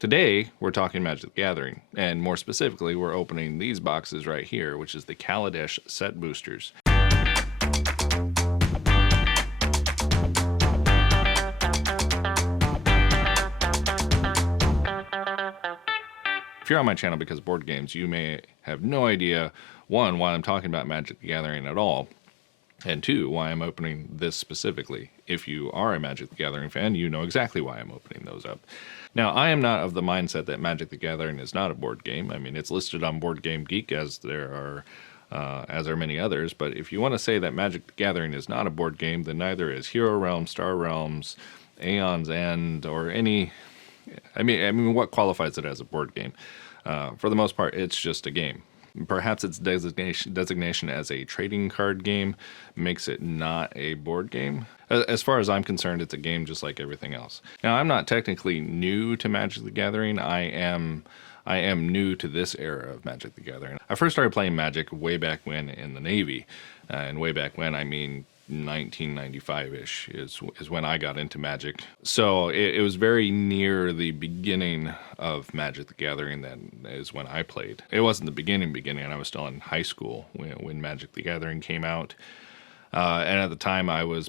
Today, we're talking Magic the Gathering, and more specifically, we're opening these boxes right here, which is the Kaladesh set boosters. If you're on my channel because of board games, you may have no idea, one, why I'm talking about Magic the Gathering at all, and two, why I'm opening this specifically. If you are a Magic the Gathering fan, you know exactly why I'm opening those up. Now, I am not of the mindset that Magic the Gathering is not a board game. I mean, it's listed on Board Game Geek as are many others, but if you want to say that Magic the Gathering is not a board game, then neither is Hero Realms, Star Realms, Aeon's End, or any... I mean, what qualifies it as a board game? For the most part, it's just a game. Perhaps its designation as a trading card game makes it not a board game. As far as I'm concerned, it's a game just like everything else. Now, I'm not technically new to Magic the Gathering. I am new to this era of Magic the Gathering. I first started playing Magic way back when in the Navy, and way back when I mean 1995-ish is when I got into Magic. So it was very near the beginning of Magic the Gathering. That is when I played. It wasn't the beginning. I was still in high school when Magic the Gathering came out. And at the time I was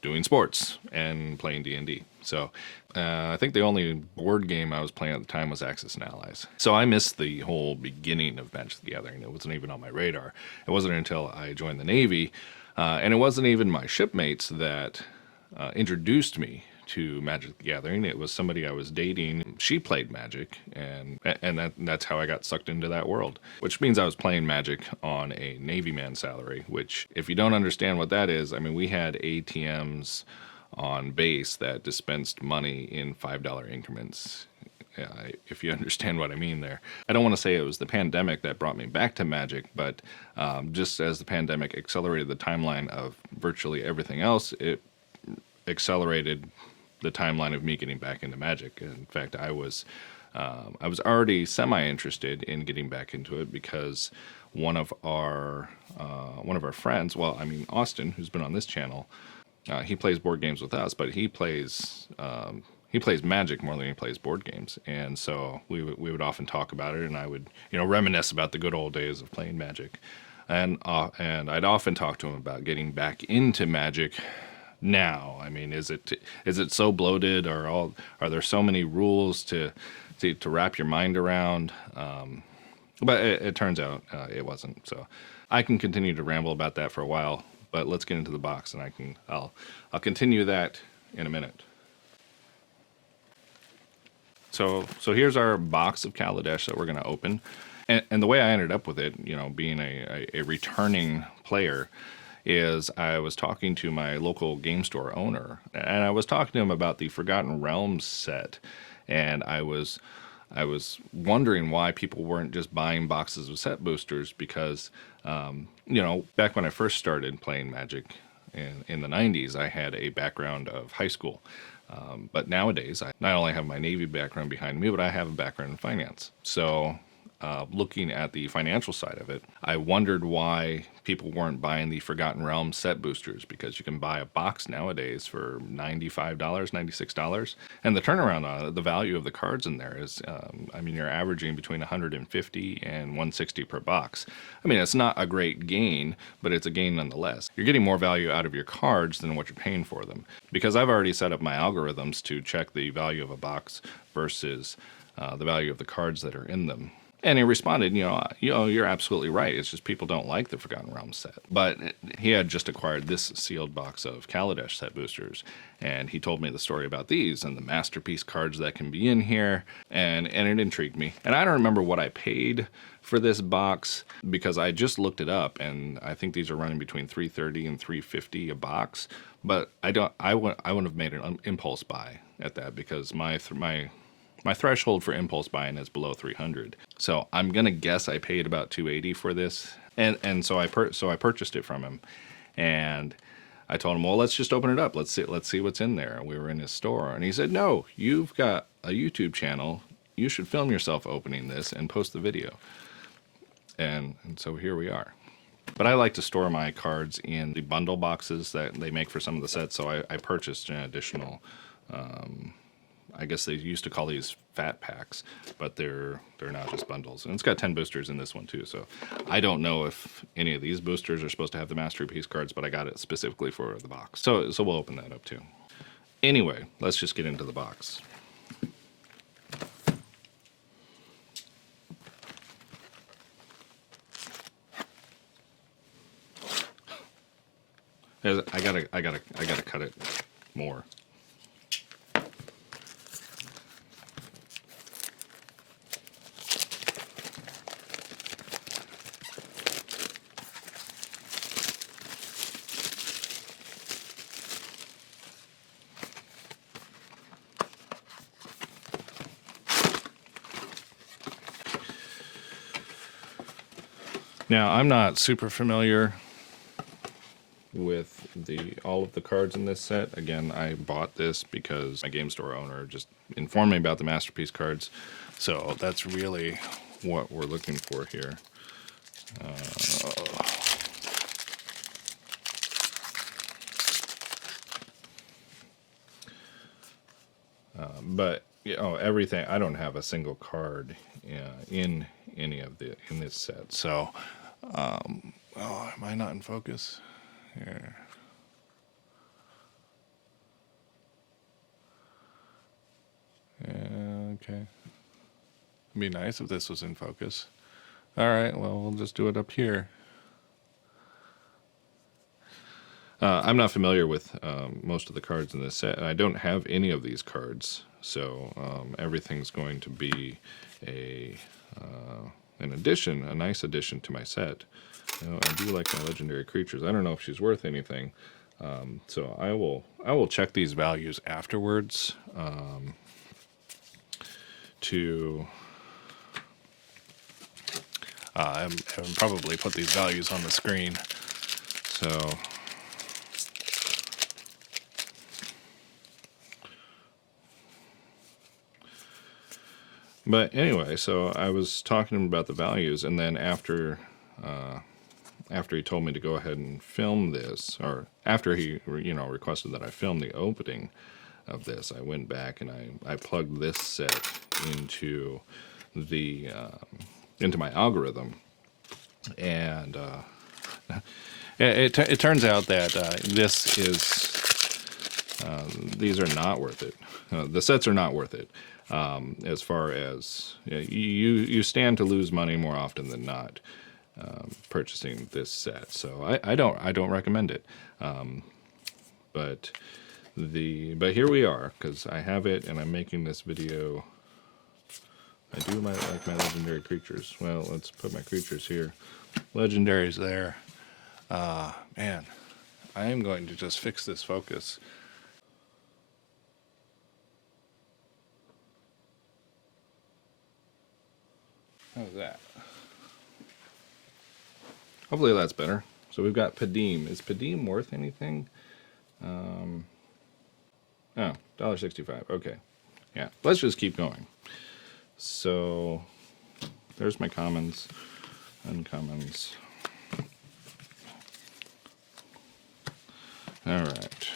doing sports and playing D&D. So I think the only board game I was playing at the time was Axis and Allies. So I missed the whole beginning of Magic the Gathering. It wasn't even on my radar. It wasn't until I joined the Navy, and it wasn't even my shipmates that introduced me to Magic the Gathering. It was somebody I was dating. She played Magic, and that's how I got sucked into that world. Which means I was playing Magic on a Navy man salary, which, if you don't understand what that is, I mean, we had ATMs on base that dispensed money in $5 increments. If you understand what I mean there. I don't want to say it was the pandemic that brought me back to Magic, but just as the pandemic accelerated the timeline of virtually everything else, it accelerated the timeline of me getting back into Magic. In fact, I was already semi-interested in getting back into it because one of our friends, well, I mean Austin, who's been on this channel, he plays board games with us, but he plays Magic more than he plays board games, and so we would often talk about it, and I would reminisce about the good old days of playing Magic, and I'd often talk to him about getting back into Magic. Now, I mean, is it so bloated, or are there so many rules to wrap your mind around? But it turns out it wasn't. So I can continue to ramble about that for a while, but let's get into the box, and I'll continue that in a minute. So here's our box of Kaladesh that we're going to open, and the way I ended up with it, being a returning player, is I was talking to my local game store owner, and I was talking to him about the Forgotten Realms set, and I was wondering why people weren't just buying boxes of set boosters, because back when I first started playing Magic in the 90s, I had a background of high school. But nowadays, I not only have my Navy background behind me, but I have a background in finance. So looking at the financial side of it, I wondered why people weren't buying the Forgotten Realms set boosters, because you can buy a box nowadays for $95, $96, and the turnaround on it, the value of the cards in there is, I mean, you're averaging between $150 and $160 per box. I mean, it's not a great gain, but it's a gain nonetheless. You're getting more value out of your cards than what you're paying for them, because I've already set up my algorithms to check the value of a box versus the value of the cards that are in them. And he responded, you're absolutely right. It's just people don't like the Forgotten Realms set. But he had just acquired this sealed box of Kaladesh set boosters, and he told me the story about these and the masterpiece cards that can be in here, and it intrigued me. And I don't remember what I paid for this box, because I just looked it up, and I think these are running between $330 and $350 a box. But I wouldn't have made an impulse buy at that, because my threshold for impulse buying is below 300. So I'm gonna guess I paid about 280 for this, and so I purchased it from him, and I told him, well, let's just open it up. Let's see what's in there. We were in his store, and he said, no, you've got a YouTube channel. You should film yourself opening this and post the video. And so here we are. But I like to store my cards in the bundle boxes that they make for some of the sets, so I purchased an additional I guess they used to call these fat packs, but they're now just bundles. And it's got 10 boosters in this one too. So I don't know if any of these boosters are supposed to have the Masterpiece cards, but I got it specifically for the box. So we'll open that up too. Anyway, let's just get into the box. I gotta cut it more. Now, I'm not super familiar with all of the cards in this set. Again, I bought this because my game store owner just informed me about the Masterpiece cards. So that's really what we're looking for here. But everything. I don't have a single card in any of in this set. So, am I not in focus here? Yeah, okay. It'd be nice if this was in focus. All right. Well, we'll just do it up here. I'm not familiar with most of the cards in this set, and I don't have any of these cards, so everything's going to be an addition, a nice addition to my set. I do like my legendary creatures. I don't know if she's worth anything, so I will check these values afterwards to and probably put these values on the screen. So. But anyway, so I was talking to him about the values, and then after he told me to go ahead and film this, or after he requested that I film the opening of this, I went back and I plugged this set into my algorithm, and it turns out that these are not worth it. The sets are not worth it. As far as you stand to lose money more often than not purchasing this set, so I don't recommend it. But here we are, because I have it and I'm making this video. I do like my legendary creatures. Well, let's put my creatures here. Legendaries there. Man, I am going to just fix this focus. How's that? Hopefully that's better. So we've got Padim. Is Padim worth anything? Oh, $1.65. Okay. Yeah, let's just keep going. So there's my commons, uncommons. All right.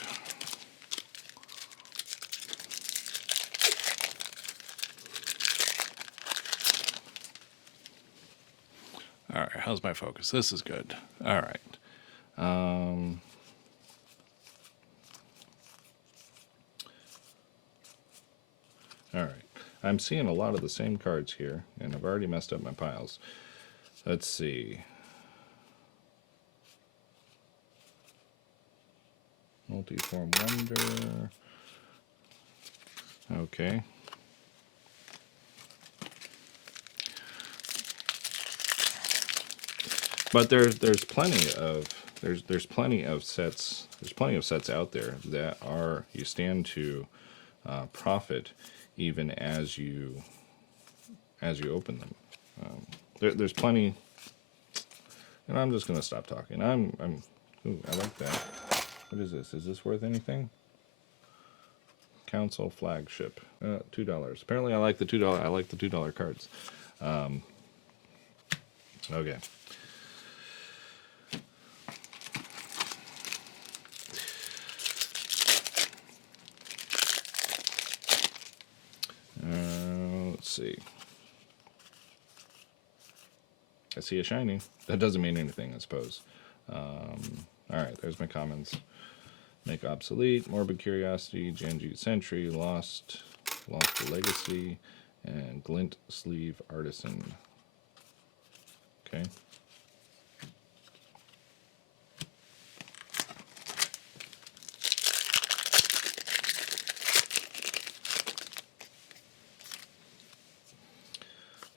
All right, how's my focus? This is good. All right. All right. I'm seeing a lot of the same cards here, and I've already messed up my piles. Let's see. Multiform Wonder. Okay. But there's plenty of sets. There's plenty of sets out there that you stand to profit even as you open them. There's plenty. And I'm just gonna stop talking. Ooh, I like that. What is this? Is this worth anything? Council flagship, $2. Apparently, I like the $2. I like the $2 cards. Okay. Let's see. I see a shiny. That doesn't mean anything, I suppose. Alright, there's my comments. Make obsolete, morbid curiosity, Janjit Sentry, lost the legacy, and glint sleeve artisan. Okay.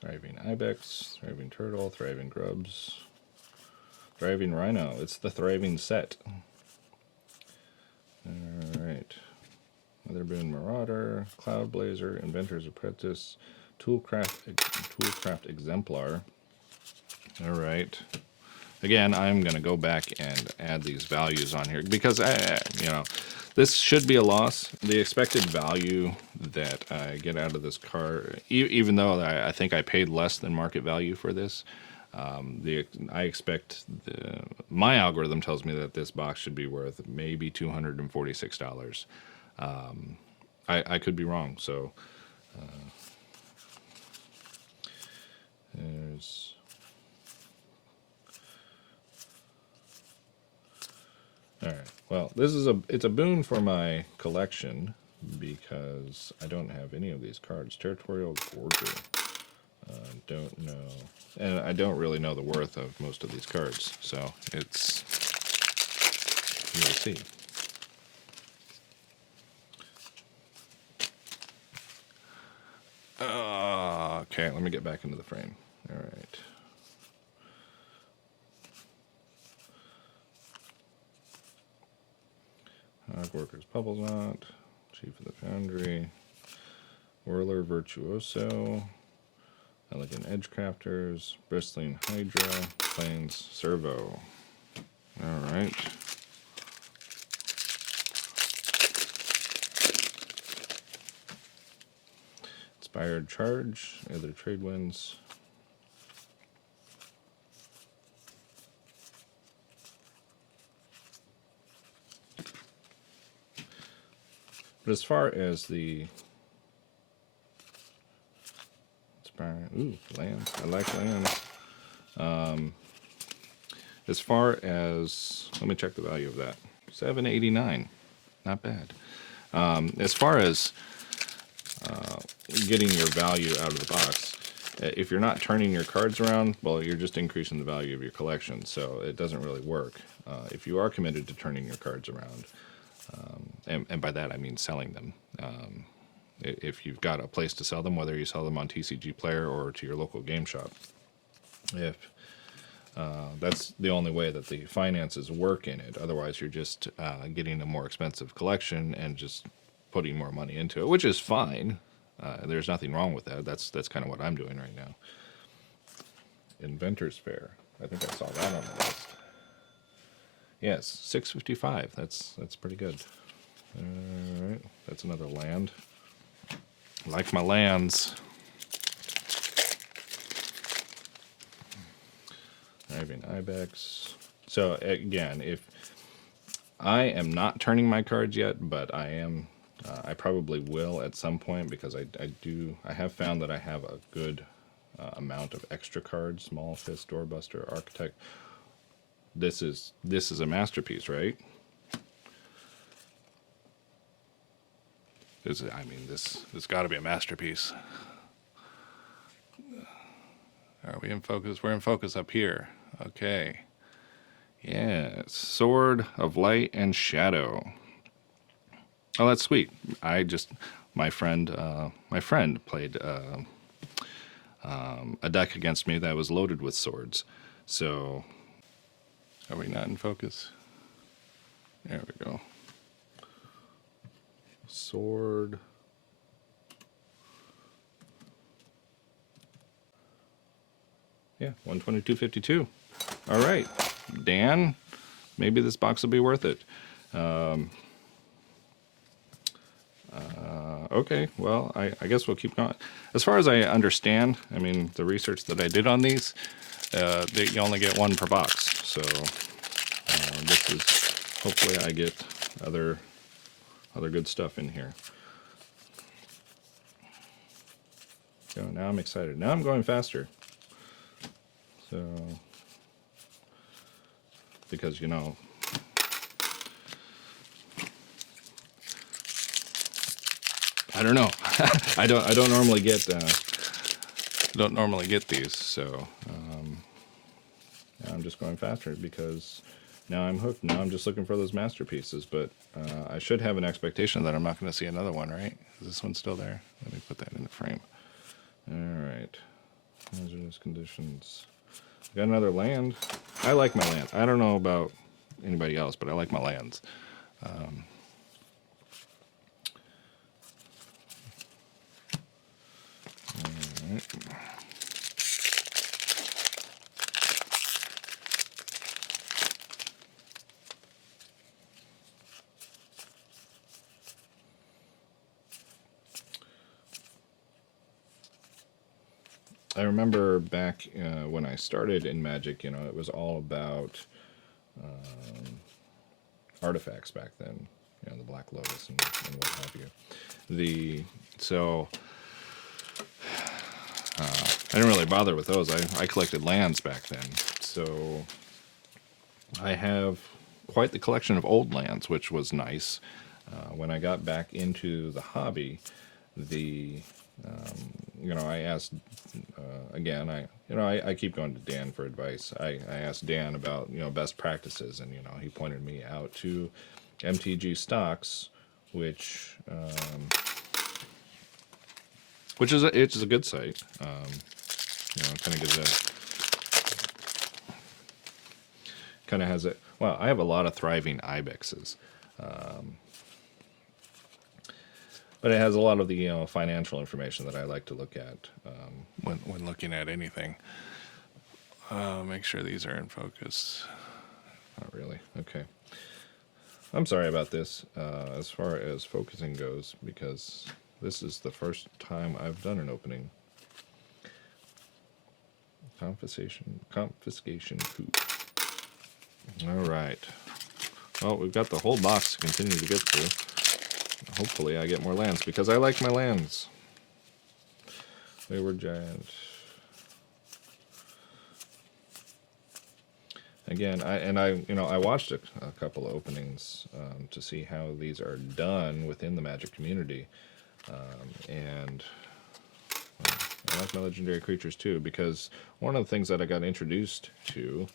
Thriving Ibex, Thriving Turtle, Thriving Grubs, Thriving Rhino. It's the Thriving set. Alright. Weatherboon Marauder, Cloud Blazer, Inventor's Apprentice, Toolcraft Exemplar. Alright. Again, I'm going to go back and add these values on here because, this should be a loss. The expected value that I get out of this card, even though I think I paid less than market value for this, I expect my algorithm tells me that this box should be worth maybe $246. I could be wrong, so there's. All right. Well, it's a boon for my collection because I don't have any of these cards. Territorial Gorger. Don't know, and I don't really know the worth of most of these cards, so you'll see. Okay, let me get back into the frame. All right. Workers Puzzlebot, Chief of the Foundry, Whirler Virtuoso, Elegant Edgecrafters, Bristling Hydra, Plains Servo. Alright. Inspired Charge, Other Trade Winds. But as far as the land. I like land. As far as, let me check the value of that. $7.89, not bad. As far as getting your value out of the box, if you're not turning your cards around, well, you're just increasing the value of your collection, so it doesn't really work. If you are committed to turning your cards around, and by that I mean selling them. If you've got a place to sell them, whether you sell them on TCG Player or to your local game shop, that's the only way that the finances work in it. Otherwise, you're just getting a more expensive collection and just putting more money into it, which is fine. There's nothing wrong with that. That's kind of what I'm doing right now. Inventors Fair. I think I saw that on the list. Yes, $6.55. That's pretty good. All right, that's another land. I like my lands. Thriving Ibex. So again, if I am not turning my cards yet, but I am. I probably will at some point because I have found that I have a good amount of extra cards. Small Fist, Doorbuster, Architect. This is a masterpiece, right? This got to be a masterpiece. Are we in focus? We're in focus up here. Okay. Yeah, Sword of Light and Shadow. Oh, that's sweet. My friend played a deck against me that was loaded with swords. So, are we not in focus? There we go. Sword. Yeah, 122.52. All right, Dan. Maybe this box will be worth it. Okay, well, I guess we'll keep going. As far as I understand, I mean, the research that I did on these, you only get one per box. So this is, hopefully I get other good stuff in here. So now I'm excited. Now I'm going faster. So, because you know, I don't know. I don't normally get these. So now I'm just going faster because now I'm hooked. Now I'm just looking for those masterpieces. But I should have an expectation that I'm not going to see another one, right? Is this one still there? Let me put that in the frame. All right. Hazardous conditions. Got another land. I like my land. I don't know about anybody else, but I like my lands. All right. I remember back when I started in Magic, you know, it was all about artifacts back then, you know, the Black Lotus and what have you. So I didn't really bother with those. I collected lands back then. So I have quite the collection of old lands, which was nice. When I got back into the hobby, you know, I asked again. I keep going to Dan for advice. I asked Dan about, you know, best practices, and you know, he pointed me out to MTG Stocks, which is a good site. You know, it kind of gives has a, well, I have a lot of thriving ibexes. But it has a lot of the, you know, financial information that I like to look at when looking at anything. Make sure these are in focus. Not really. Okay. I'm sorry about this as far as focusing goes, because this is the first time I've done an opening. Confiscation coup. All right. Well, we've got the whole box to continue to get through. Hopefully I get more lands, because I like my lands. Wayward Giant. Again, I watched a couple of openings to see how these are done within the Magic community, and well, I like my legendary creatures too, because one of the things that I got introduced to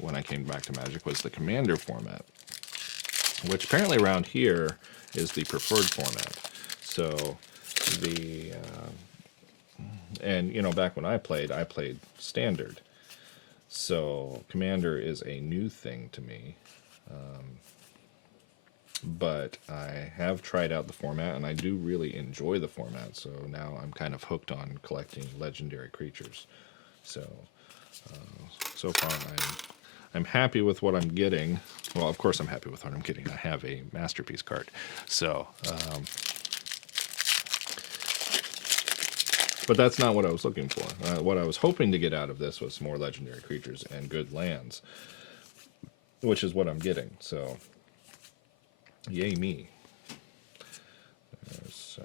when I came back to Magic was the Commander format, which apparently around here is the preferred format. So and you know, back when I played Standard. So Commander is a new thing to me. But I have tried out the format, and I do really enjoy the format. So now I'm kind of hooked on collecting legendary creatures. So so far I'm happy with what I'm getting. Well, of course I'm happy with what I'm getting. I have a masterpiece card. So but that's not what I was looking for. What I was hoping to get out of this was more legendary creatures and good lands, which is what I'm getting. So yay me. There's,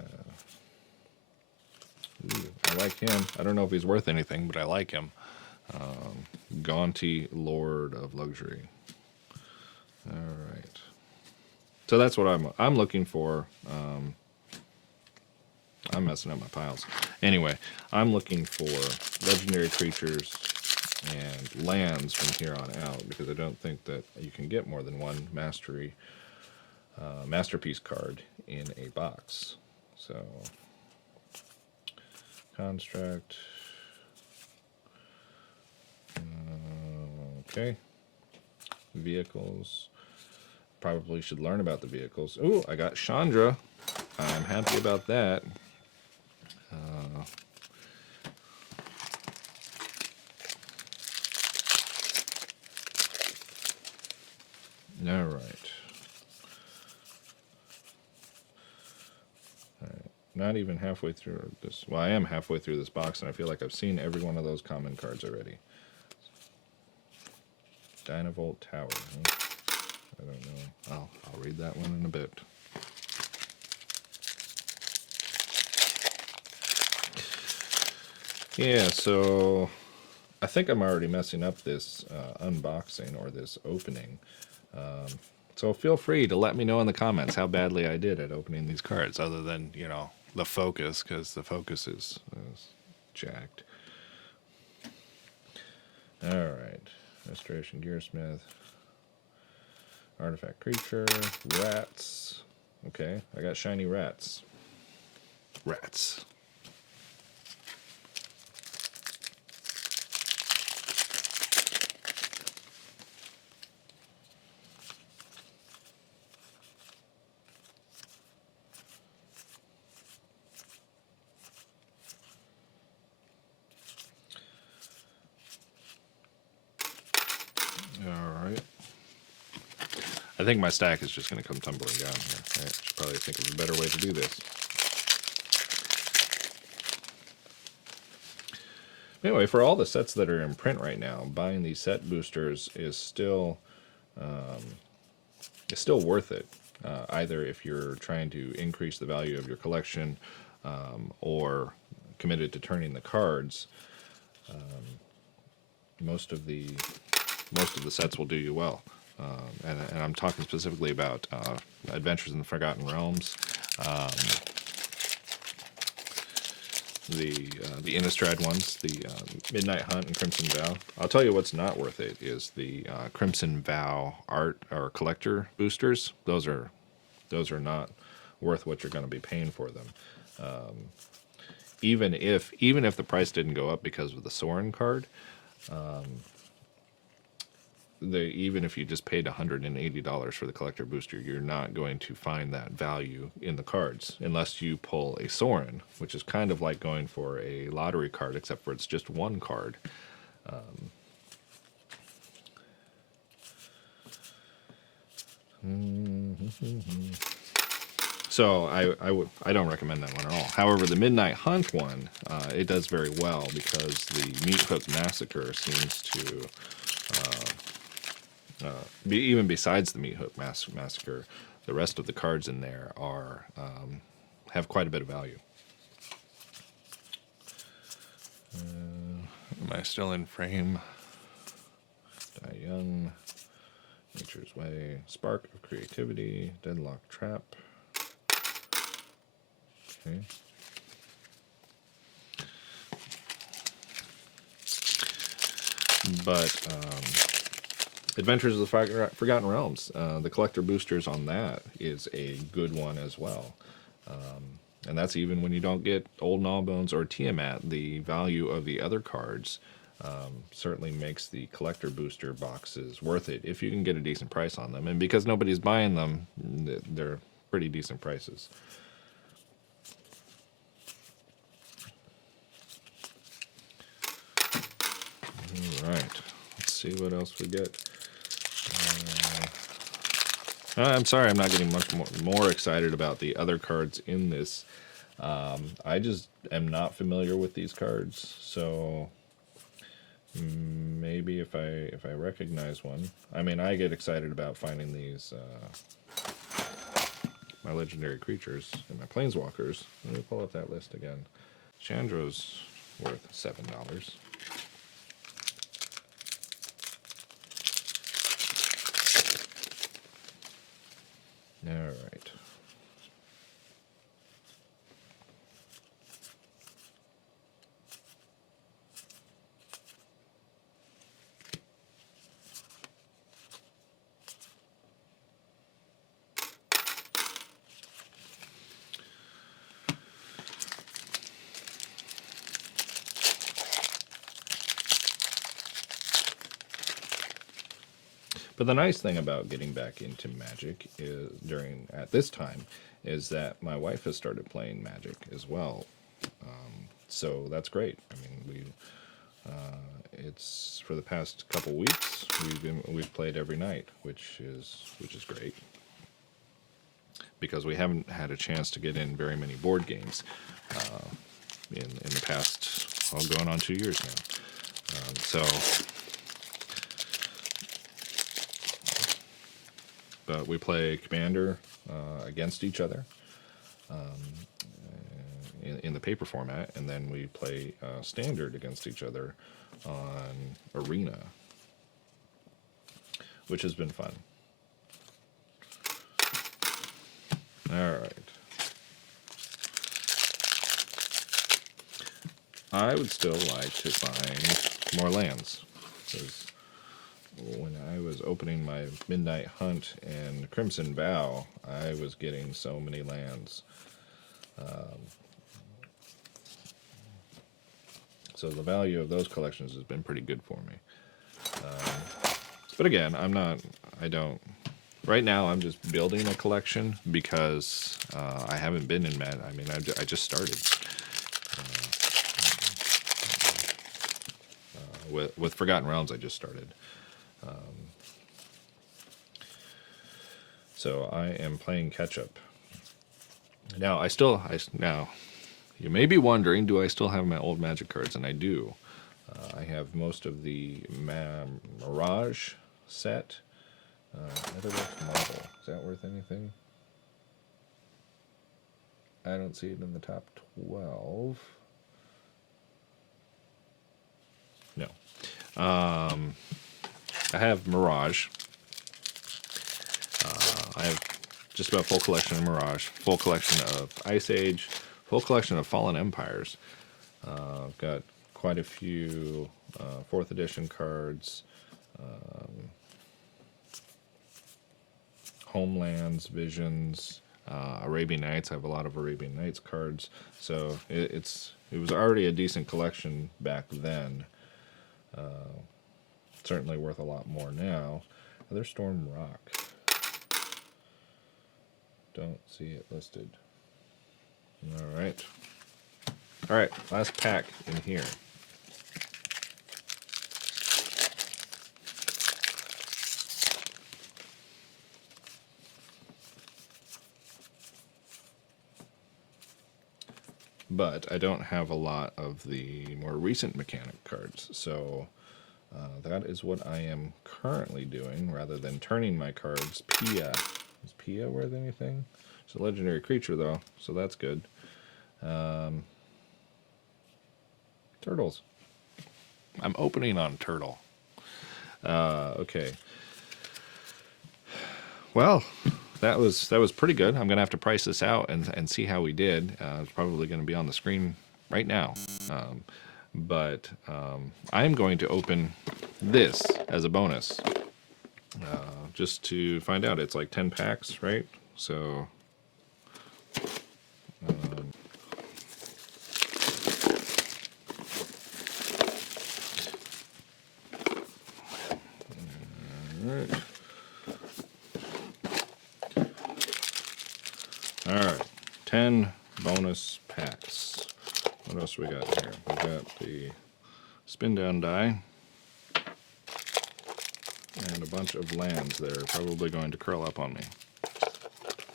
I like him. I don't know if he's worth anything, but I like him. Gaunty Lord of Luxury. All right. So that's what I'm looking for. I'm messing up my piles. Anyway, I'm looking for legendary creatures and lands from here on out, because I don't think that you can get more than one masterpiece card in a box. So, construct. Okay. Vehicles. Probably should learn about the vehicles. Ooh, I got Chandra. I'm happy about that. All right. Not even halfway through this. Well, I am halfway through this box, and I feel like I've seen every one of those common cards already. Dynavolt Tower. I don't know. I'll read that one in a bit. Yeah, so I think I'm already messing up this unboxing or this opening. So feel free to let me know in the comments how badly I did at opening these cards, other than, you know, the focus, because the focus is jacked. Alright. Restoration Gearsmith. Artifact Creature. Rats. Okay, I got shiny rats. Rats. Alright. I think my stack is just going to come tumbling down here. I should probably think of a better way to do this. Anyway, for all the sets that are in print right now, buying these set boosters is still worth it. Either if you're trying to increase the value of your collection, or committed to turning the cards. Most of the sets will do you well. And I'm talking specifically about Adventures in the Forgotten Realms, the Innistrad ones, the Midnight Hunt and Crimson Vow. I'll tell you what's not worth it is the Crimson Vow art or collector boosters. Those are not worth what you're going to be paying for them. Even if the price didn't go up because of the Sorin card, even if you just paid $180 for the collector booster, you're not going to find that value in the cards unless you pull a Sorin, which is kind of like going for a lottery card, except for it's just one card. So I don't recommend that one at all. However, the Midnight Hunt one, it does very well because the Meat Hook Massacre seems to even besides the Meat Hook Massacre, the rest of the cards in there are have quite a bit of value. Am I still in frame? Die Young, Nature's Way, Spark of Creativity, Deadlock Trap. Okay. But Adventures of the Forgotten Realms, the collector boosters on that is a good one as well. And that's even when you don't get Old Gnawbones or Tiamat. The value of the other cards certainly makes the collector booster boxes worth it if you can get a decent price on them. And because nobody's buying them, they're pretty decent prices. All right, let's see what else we get. I'm sorry, I'm not getting much more excited about the other cards in this. I just am not familiar with these cards, so maybe if I recognize one. I mean, I get excited about finding these my legendary creatures and my planeswalkers. Let me pull up that list again. Chandra's worth $7. All right. But the nice thing about getting back into Magic is at this time is that my wife has started playing Magic as well. So that's great. I mean, it's for the past couple weeks we've played every night, which is great because we haven't had a chance to get in very many board games in the past, going on 2 years now. But we play Commander against each other in the paper format, and then we play standard against each other on Arena, which has been fun. All right. I would still like to find more lands, because when I was opening my Midnight Hunt and Crimson Vow, I was getting so many lands. So the value of those collections has been pretty good for me. But again, right now I'm just building a collection because I haven't been in Mad. I mean, I just started. With Forgotten Realms, I just started. So I am playing catch up. Now you may be wondering, do I still have my old Magic cards? And I do. I have most of the Mirage set. Kaladesh Marble. Is that worth anything? I don't see it in the top 12. No. I have Mirage. I have just about full collection of Mirage, full collection of Ice Age, full collection of Fallen Empires. I've got quite a few 4th edition cards, Homelands, Visions, Arabian Nights. I have a lot of Arabian Nights cards, so it was already a decent collection back then. Certainly worth a lot more now. Other Storm Rock. Don't see it listed. Alright. Alright, last pack in here. But I don't have a lot of the more recent mechanic cards, so that is what I am currently doing, rather than turning my cards. Pia. Is Pia worth anything? It's a legendary creature, though, so that's good. Turtles. I'm opening on Turtle. Okay. Well, that was pretty good. I'm going to have to price this out and see how we did. It's probably going to be on the screen right now. But I'm going to open this as a bonus. Just to find out. It's like 10 packs, right? So all right, 10 bonus packs. What else we got here? We got the spin down die and a bunch of lands that are probably going to curl up on me.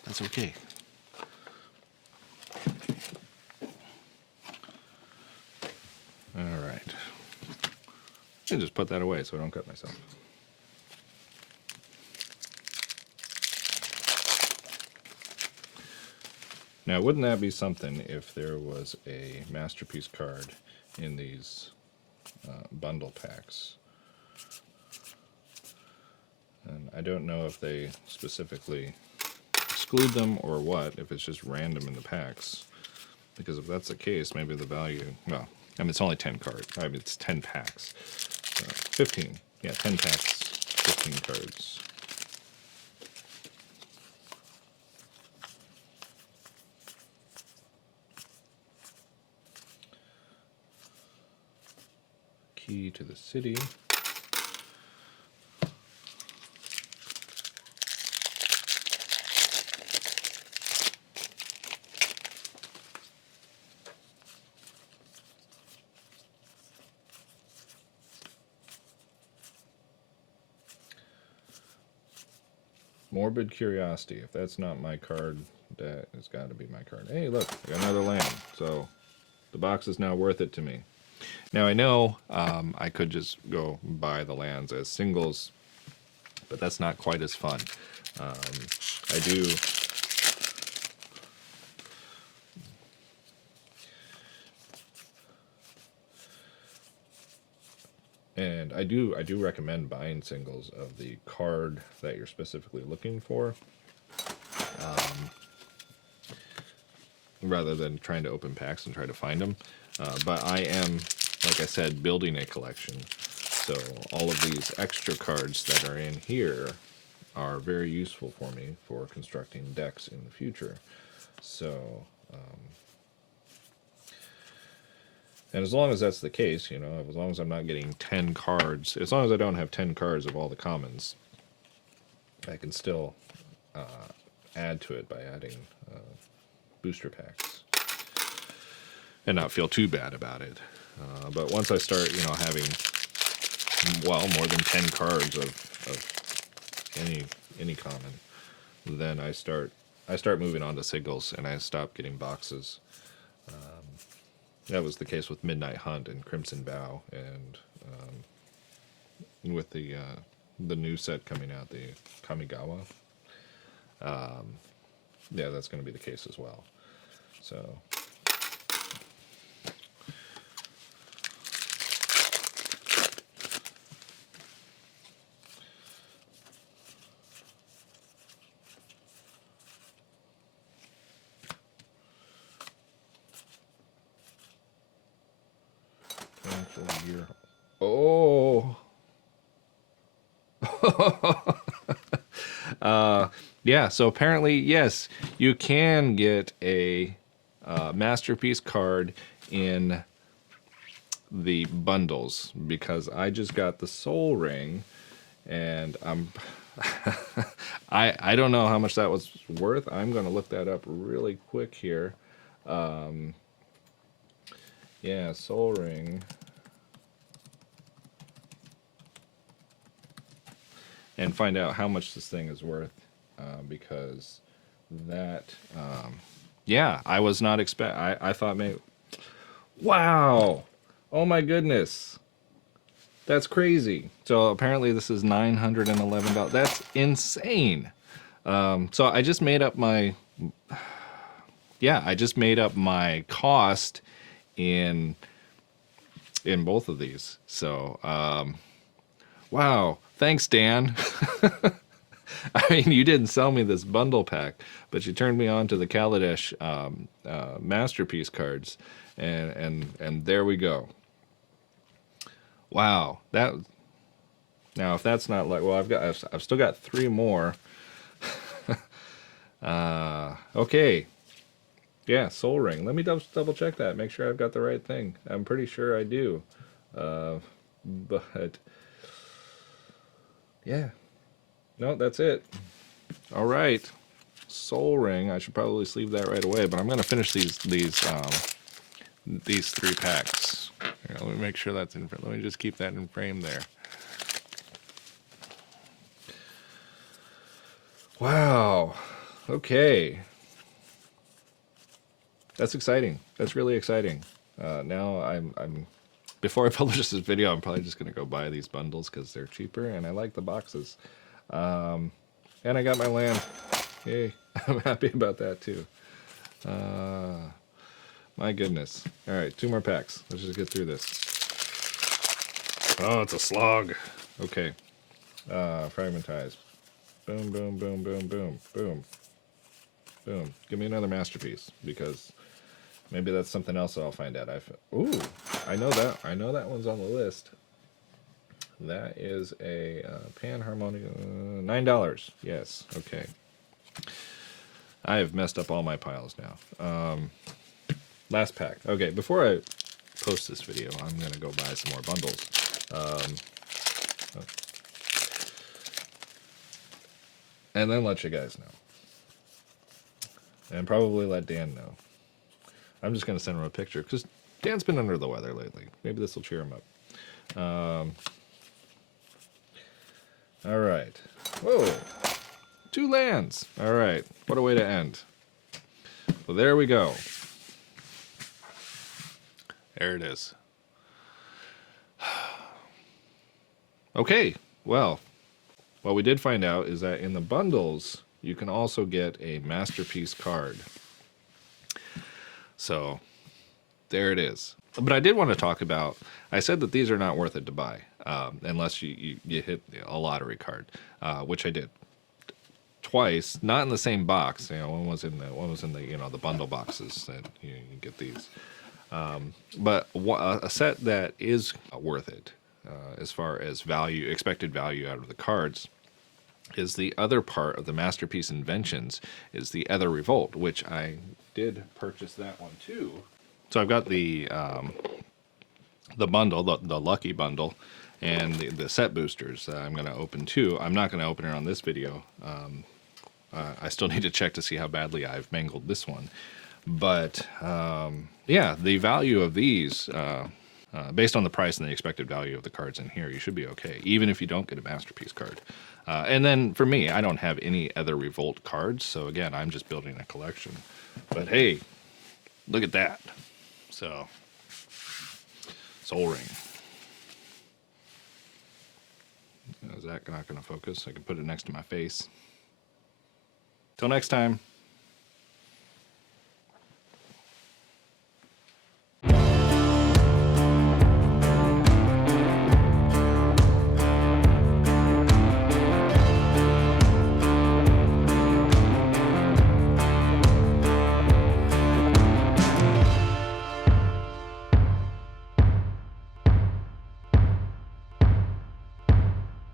That's okay. All right. I just put that away so I don't cut myself. Now, wouldn't that be something if there was a masterpiece card in these bundle packs? And I don't know if they specifically exclude them or what, if it's just random in the packs. Because if that's the case, maybe the value, well, I mean, it's only 10 cards. I mean, it's 10 packs. 15. Yeah, 10 packs, 15 cards. Key to the City. Morbid Curiosity. If that's not my card, that has got to be my card. Hey, look, I got another land. So the box is now worth it to me. Now I know I could just go buy the lands as singles, but that's not quite as fun. And I do recommend buying singles of the card that you're specifically looking for, rather than trying to open packs and try to find them. But I am, like I said, building a collection. So all of these extra cards that are in here are very useful for me for constructing decks in the future. So, and as long as that's the case, you know, as long as I'm not getting 10 cards, as long as I don't have 10 cards of all the commons, I can still add to it by adding booster packs and not feel too bad about it. But once I start, you know, having, well, more than 10 cards of any common, then I start moving on to singles, and I stop getting boxes. That was the case with Midnight Hunt and Crimson Bow, and with the new set coming out, the Kamigawa. Yeah, that's going to be the case as well. So. Year. Oh. Yeah, so apparently, yes, you can get a masterpiece card in the bundles, because I just got the Soul Ring, and I don't know how much that was worth. I'm going to look that up really quick here. Yeah, Soul Ring. And find out how much this thing is worth, because that, yeah, I was not I thought maybe, wow, oh my goodness, that's crazy. So apparently this is $911. That's insane. So I just made up my, yeah, I just made up my cost in both of these. So, wow. Thanks, Dan. I mean, you didn't sell me this bundle pack, but you turned me on to the Kaladesh masterpiece cards, and there we go. Wow, that. Now, if that's not like, well, I've still got 3 more. Okay. Yeah, Soul Ring. Let me double check that. Make sure I've got the right thing. I'm pretty sure I do. But yeah. No, that's it. All right. Soul Ring. I should probably sleeve that right away, but I'm going to finish these 3 packs. Here, let me make sure that's in frame. Let me just keep that in frame there. Wow. Okay. That's exciting. That's really exciting. Now I'm before I publish this video, I'm probably just going to go buy these bundles because they're cheaper, and I like the boxes. And I got my land. Yay. I'm happy about that, too. My goodness. All right, 2 more packs. Let's just get through this. Oh, it's a slog. Okay. Fragmentize. Boom, boom, boom, boom, boom, boom. Boom. Give me another masterpiece, because maybe that's something else that I'll find out. Ooh, I know that. I know that one's on the list. That is a panharmonica. $9. Yes. Okay. I have messed up all my piles now. Last pack. Okay. Before I post this video, I'm gonna go buy some more bundles. And then let you guys know. And probably let Dan know. I'm just going to send him a picture, because Dan's been under the weather lately. Maybe this will cheer him up. All right. Whoa. 2 lands. All right. What a way to end. Well, there we go. There it is. Okay. Well, what we did find out is that in the bundles, you can also get a masterpiece card. So, there it is. But I did want to talk about. I said that these are not worth it to buy unless you hit a lottery card, which I did twice. Not in the same box. One was in the the bundle boxes that you get these. But a set that is worth it as far as value, expected value out of the cards, is the other part of the Masterpiece Inventions, is the Ether Revolt, which I did purchase that one too. So I've got the bundle, the Lucky Bundle, and the set boosters that I'm going to open too. I'm not going to open it on this video. I still need to check to see how badly I've mangled this one. But yeah, the value of these, based on the price and the expected value of the cards in here, you should be okay, even if you don't get a Masterpiece card. And then for me, I don't have any other Revolt cards, so again, I'm just building a collection. But hey, look at that. So, Soul Ring. Is that not going to focus? I can put it next to my face. Till next time.